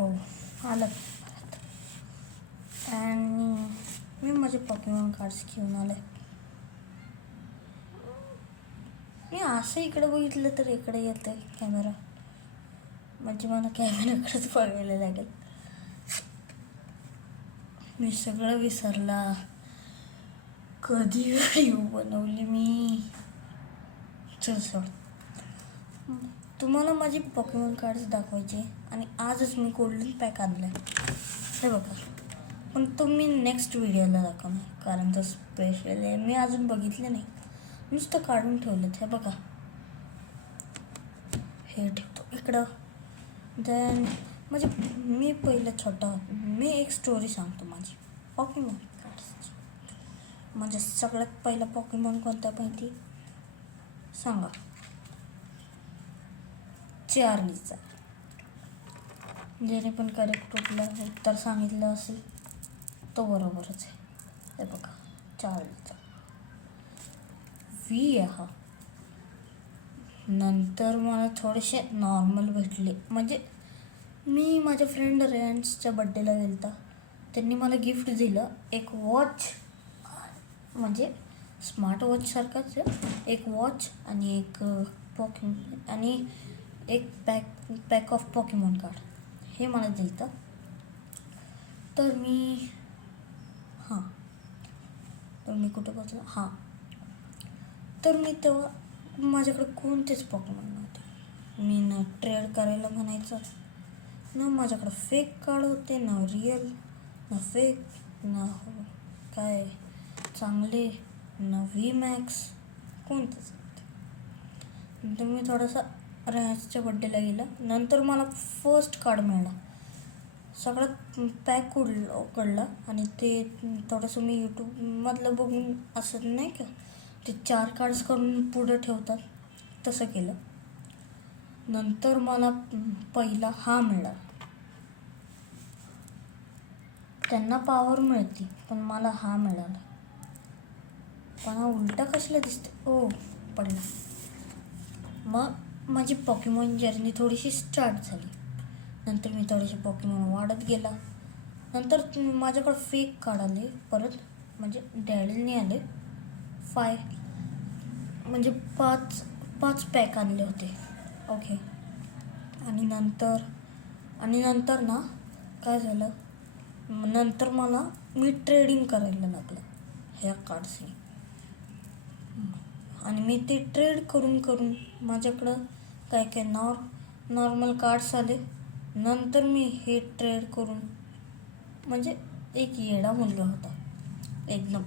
हो आलं. आणि मी माझे पॉकेमॉन कार्ड्स घेऊन आले. मी असं इकडे बघितलं तर इकडे येते कॅमेरा, म्हणजे मला कॅमेराकडेच बघायला लागेल. मी सगळं विसरला. कधी व्हिडिओ बनवली मी. चल सोड, तुम्हाला माझी पॉकेमॉन कार्ड्स दाखवायचे आणि आजच मी गोल्डन पॅक आणलं आहे हे बघा. पण तुम्ही नेक्स्ट व्हिडिओला दाखवणार कारण तो स्पेशल आहे. मी अजून बघितले नाही, नुसतं काढून ठेवलं हे बघा. हे ठेवतो इकडं. देन म्हणजे मी पहिलं छोटा मी एक स्टोरी सांगतो माझी पॉकेमॉन कार्ड्सची. म्हणजे सगळ्यात पहिला पॉकेमॉन कोणता माहिती सांगा? चार्लीचा. ज्याने पण करेक्ट उत्तर सांगितलं असेल तो बरोबरच आहे. हे बघा चार्लीचा व्ही आहे हा. नंतर मला थोडेसे नॉर्मल भेटले. म्हणजे मी माझ्या फ्रेंड रेन्सच्या बड्डेला गेलता, त्यांनी मला गिफ्ट दिलं एक वॉच, म्हणजे स्मार्ट वॉचसारखाच एक वॉच आणि एक आणि एक पॅक ऑफ पॉकेमॉन कार्ड हे मला दिलं. तर मी कुठं पोचलो? तर मी तेव्हा माझ्याकडे कोणतेच पॉकेमॉन नव्हते. मी ना ट्रेड करायला म्हणायचं ना, माझ्याकडं फेक कार्ड होते, ना रिअल, ना फेक, ना काय चांगले, ना व्ही मॅक्स, कोणतंच नव्हते. नंतर मी थोडासा रॅन्सच्या बड्डेला गेला. नंतर मला फर्स्ट कार्ड मिळाला. सगळं पॅक उघडला आणि ते थोडंसं मी यूट्यूबमधलं बघून असं नाही का ते 4 कार्ड्स करून पुढं ठेवतात तसं केलं. नंतर मला पहिला हा मिळाला. त्यांना पॉवर मिळते पण मला हा मिळाला. पण हा उलटा कसला दिसते? ओ पडला. मग माझी पॉकेमॉन जर्नी थोडीशी स्टार्ट झाली. नंतर मी थोडेसे पॉकेमॉन वाढत गेला. नंतर माझ्याकडं फेक कार्ड आले परत, म्हणजे डॅडीने आले 5, म्हणजे 5 पॅक आणले होते. ओके. आणि नंतर ना काय झालं, नंतर मी ट्रेडिंग करायला लागलं ह्या कार्ड्सनी. आणि मी ते ट्रेड करून माझ्याकडं काय नॉर्मल कार्ड्स आले. नंतर मी हे ट्रेड करून, म्हणजे एक येडा मुलगा होता एकदम,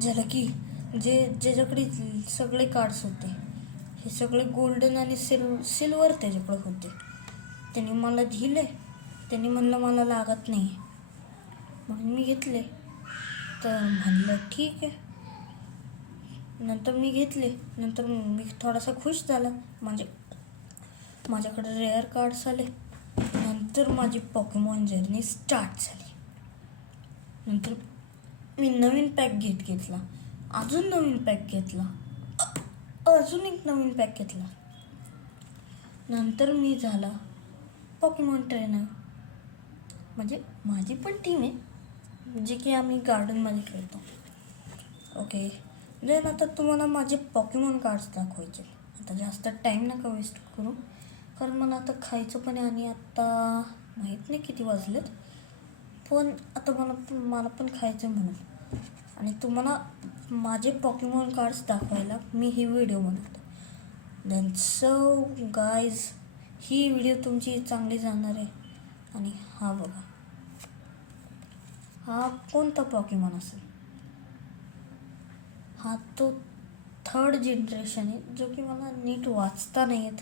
ज्याला की ज्याच्याकडे सगळे कार्ड्स होते, हे सगळे गोल्डन आणि सिल्वर त्याच्याकडे होते. त्यांनी मला दिले. त्यांनी म्हणलं मला लागत नाही म्हणून मी घेतले. तर म्हणलं ठीक आहे. नंतर मी घेतले. नंतर मी थोडासा खुश झाला, म्हणजे माझ्याकडे रेअर कार्ड्स आले. नंतर माझी पॉकेमॉन जर्नी स्टार्ट झाली. नंतर मी नवीन पॅक घेतला, अजून नवीन पॅक घेतला, अजून एक नवीन पॅक घेतला. नंतर मी झाला पॉकेमॉन ट्रेनर. म्हणजे माझी पण टीम आहे जे की आम्ही गार्डनमध्ये खेळतो. ओके. देन आता तुम्हाला माझे पॉकेमॉन कार्ड्स दाखवायचे. आता जास्त टाईम नका वेस्ट करू कारण मला आता खायचं पण आहे आणि आत्ता माहीत नाही किती वाजलेत, पण आता मला पण खायचं म्हणून. आणि तुम्हाला माझे पॉकेमॉन कार्ड्स दाखवायला मी ही व्हिडिओ बनवतो. देन सो गाईज, ही व्हिडिओ तुमची चांगली जाणार आहे. आणि हा बघा, हा कोणता पॉकेमॉन असेल? हा तो 3rd जनरेशन आहे, जो की मला नीट वाचता नाही येत.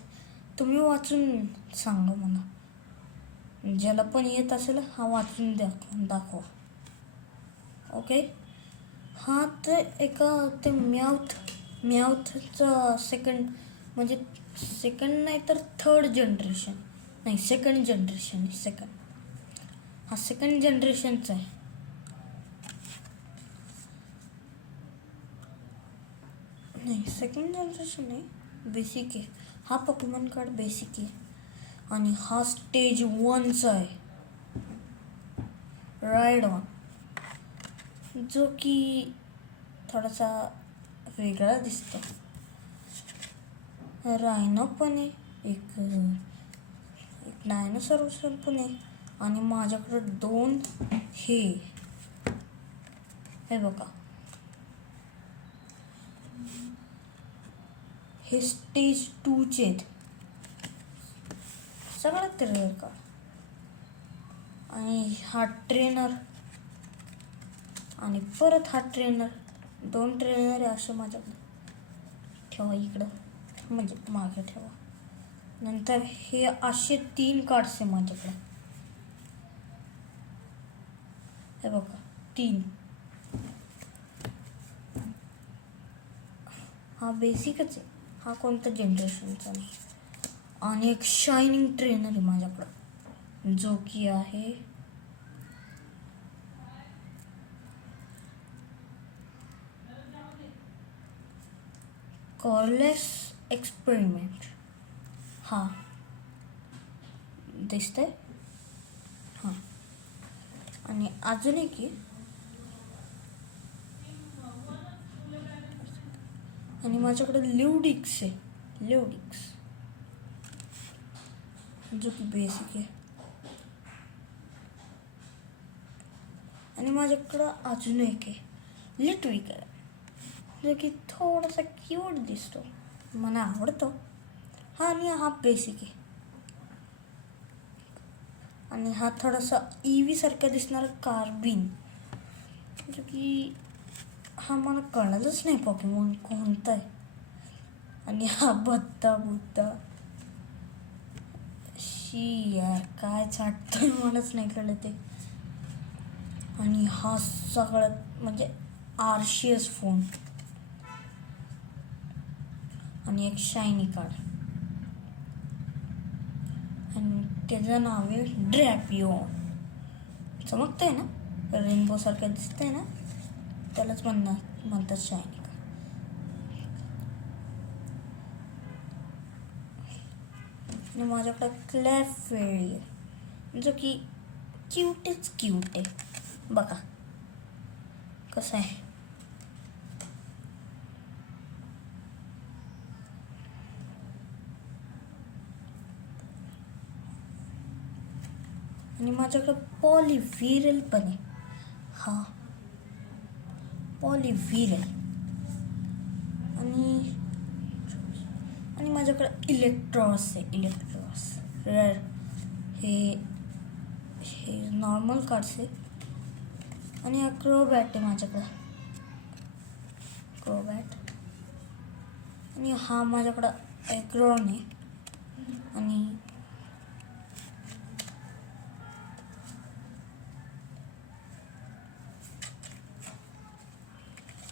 तुम्ही वाचून सांगा मला. ज्याला पण येत असेल हा वाचून दाखवा. ओके. हा ते ते म्याउथचा सेकंड नाही तर 3rd जनरेशन, नाही 2nd जनरेशन आहे. हा 2nd जनरेशनचा आहे. नाही 2nd जनरेशन आहे, बेसिक आहे. हा पॉकेमॉन कार्ड बेसिक आहे आणि हा स्टेज 1चा आहे. रायडॉन, जो की थोडासा वेगळा दिसतो. रायनो पण आहे, एक डायनोसॉर पण आहे. आणि माझ्याकडे 2 हे बघा, हे स्टेज 2चे आहेत, सगळ्यात रेअर कार्ड. आणि हा ट्रेनर आणि परत हा ट्रेनर, 2 ट्रेनर आहे असे माझ्याकडे. ठेवा इकडं, म्हणजे मागे ठेवा. नंतर हे असे 3 कार्ड्स आहे माझ्याकडे. हे बघा 3. हा बेसिकच आहे, हा कोणता जनरेशनचा नाही. आणि एक शायनिंग ट्रेनर आहे माझ्याकडं, जो की आहे कॉर्लेस एक्सपेरिमेंट. हा दिसतंय. हां, आणि अजून एक आहे, आणि माझ्याकडे ल्युडिक्स आहे, ल्युडिक्स जो की बेसिक आहे. आणि माझ्याकडं अजून एक आहे, लिटविक आहे, जो की थोडासा क्यूट दिसतो, मला आवडतो. हा, आणि हा बेसिक आहे. आणि हा थोडासा EV सारखा दिसणारा कार्बिन, जो की हा मला कळलंच नाही पॉकेमॉन कोणता आहे. आणि हा भत्ता बुद्धा, शी यार काय छाटतोय मलाच नाही कळलं ते. आणि हा सगळ्यात म्हणजे आर्शियस फोन, आणि एक शायनी कार्ड, आणि त्याचं नाव आहे ड्रॅपिओन. चमकतंय ना, रेनबो सारखं दिसतंय ना, त्यालाच म्हणतात शायनी कार्ड. आणि माझ्याकडे क्लॅफेरी आहे, जो की क्यूटच क्यूट आहे. बघा कसं आहे. आणि माझ्याकडे पॉलिव्हिरल पण आहे. हा पॉलिव्हिरल. आणि माझ्याकडे इलेक्ट्रॉस आहे, इलेक्ट्रॉस रेअर. हे नॉर्मल कार्ड्स आहे. आणि हा क्रोबॅट आहे माझ्याकडं, क्रोबॅट. आणि हा माझ्याकडं एग्रॉन आहे.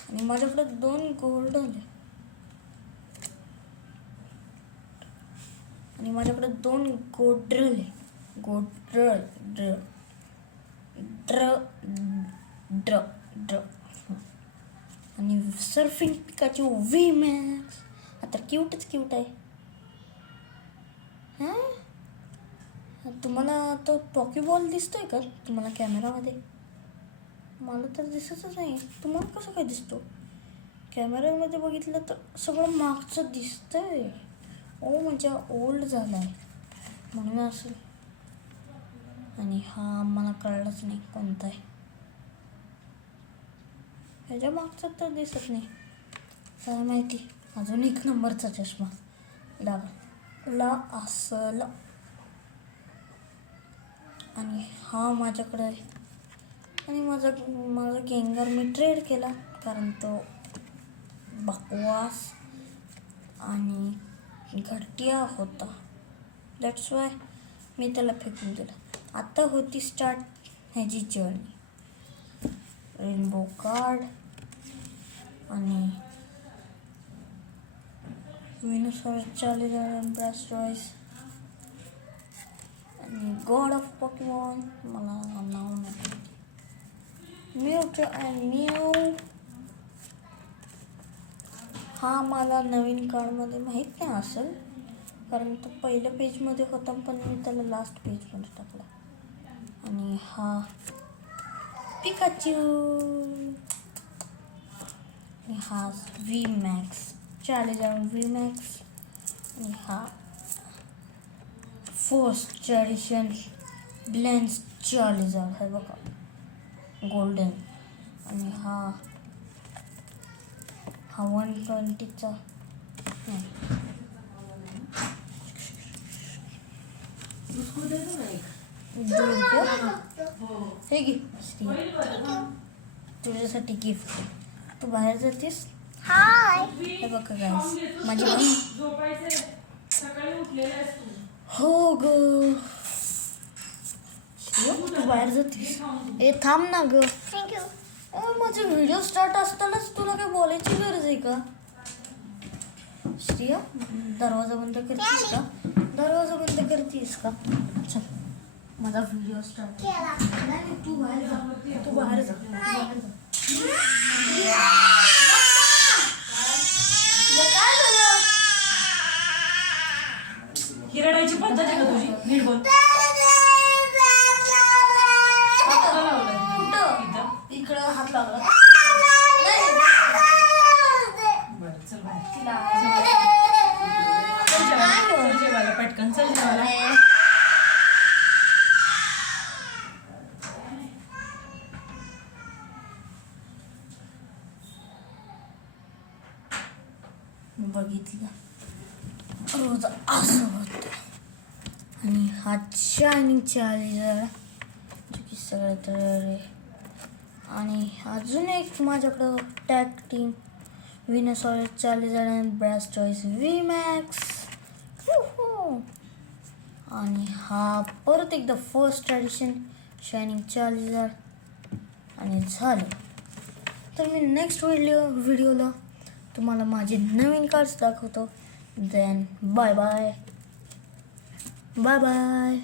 आणि माझ्याकडे 2 गोल्डन आहे. आणि माझ्याकडे 2 गोड्रल आहे, गोड्रल ड्र ड्र ड्र ड्र. आणि सर्फिंग पिकाची व्ही मॅक्स, आता क्यूटच क्यूट आहे. हां, तुम्हाला तो पॉकीबॉल दिसतोय का तुम्हाला कॅमेरामध्ये? मला तर दिसतच नाही. तुम्हाला कसं काय दिसतो? कॅमेऱ्यामध्ये बघितलं तर सगळं मागचं दिसतंय. म्हणजे ओल्ड झाला आहे म्हणून असेल. आणि हा मला कळलंच नाही कोणता आहे, ह्याच्या मागचं तर दिसत नाही. काय माहिती, अजून 1 नंबरचा चष्मा लागला असेल. आणि हा माझ्याकडे आहे. आणि माझा गेंगार मी ट्रेड केला, कारण तो बकवास आणि घटिया होता. दॅट्स वाय मी त्याला फेकून दिला. आता होती स्टार्ट ह्याची जर्नी. रेनबो कार्ड आणि विनोसॉरसचा ब्लास्टॉइस आणि गॉड ऑफ पॉकीमॉन, मला नाव नाही, म्यूटो अँड म्यू. हा मला नवीन कार्डमध्ये माहीत नाही असेल, कारण तो पहिल्या पेजमध्ये होता, पण मी त्याला लास्ट पेजमध्ये टाकला. आणि हा पिकाचू. आणि हा व्ही मॅक्स चार्लिझार्ड व्ही मॅक्स. आणि हा फर्स्ट एडिशन ब्लेंड्स चार्लिझार्ड आहे बघा, गोल्डन. आणि हा 120चा हे घे तुझ्यासाठी गिफ्ट. तू बाहेर जातेस. हे बघा गाईस, माझी बहीण. हो ग, तू बाहेर जातेस. ए थांब ना ग. थँक्यू. माझे व्हिडिओ स्टार्ट असतानाच तुला काय बोलायची गरज आहे का? श्रिया, दरवाजा बंद करतीस का? दरवाजा बंद करतीस का? चल, माझा व्हिडिओ स्टार्ट. नाही, तू बाहेर जा. तू बाहेर जा. काय झालं? हिरडायची पद्धत आहे का तुझी? नीट बोल. इकडं हात लागला. बरं, चल बाहेर. चल जेवायला पटकन, चल जेवायला. बघितलं, रोज असं होतं. आणि हा शायनिंग चार्लिझार्ड जो की सगळ्यात रेअर आहे. आणि अजून एक माझ्याकडं टॅग टीम व्हिनोसॉर चार्लिझार्ड आणि ब्लास्टोइस व्ही मॅक्स. आणि हा परत एकदा फर्स्ट एडिशन शायनिंग चार्लिझार्ड. आणि झालं. तर मी नेक्स्ट व्हिडिओला तुम्हाला माझे नवीन कार्ड्स दाखवतो. Then bye bye. Bye bye.